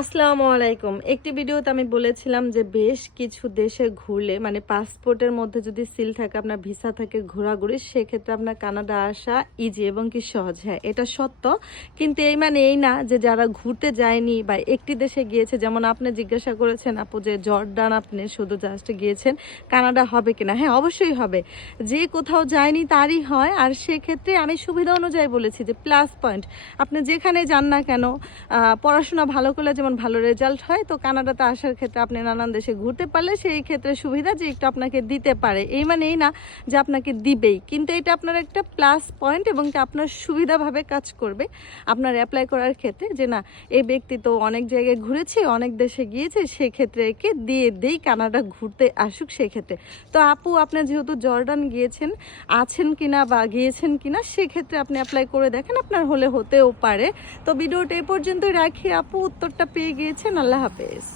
আসসালামু আলাইকুম। একটি ভিডিওতে আমি বলেছিলাম যে বেশ কিছু দেশে ঘুরলে মানে পাসপোর্টের মধ্যে যদি সিল থাকে, আপনার ভিসা থাকে ঘোরাঘুরি, সেক্ষেত্রে আপনার কানাডা আসা ইজি এবং কি সহজ। হ্যাঁ, এটা সত্য। কিন্তু এই মানে এই না যে যারা ঘুরতে যায়নি বা একটি দেশে গিয়েছে, যেমন আপনি জিজ্ঞাসা করেছেন আপু যে জর্ডান আপনি শুধু জাস্ট গিয়েছেন, কানাডা হবে কিনা। হ্যাঁ, অবশ্যই হবে। যে কোথাও যায়নি তারই হয়। আর সেক্ষেত্রে আমি সুবিধা অনুযায়ী বলেছি যে প্লাস পয়েন্ট, আপনি যেখানে যান না কেন, পড়াশোনা ভালো করলে যেমন ভালো রেজাল্ট হয়, তো কানাডাতে আসার ক্ষেত্রে আপনি নানান দেশে ঘুরতে পারলে সেই ক্ষেত্রে সুবিধা যে একটু আপনাকে দিতে পারে। এই মানে এই না যে আপনাকে দিবেই, কিন্তু এটা আপনার একটা প্লাস পয়েন্ট এবং আপনার সুবিধাভাবে কাজ করবে আপনার অ্যাপ্লাই করার ক্ষেত্রে, যে না এই ব্যক্তি তো অনেক জায়গায় ঘুরেছে, অনেক দেশে গিয়েছে, সেক্ষেত্রে একে দিয়ে দেই কানাডা ঘুরতে আসুক সেক্ষেত্রে। তো আপু, আপনি যেহেতু জর্ডান গিয়েছেন, আছেন কিনা বা গিয়েছেন কিনা, সেক্ষেত্রে আপনি অ্যাপ্লাই করে দেখেন, আপনার হলে হতেও পারে। তো ভিডিওটা এই পর্যন্তই রাখি আপু, উত্তরটা পেয়ে গিয়েছেন। আল্লাহ হাফেজ।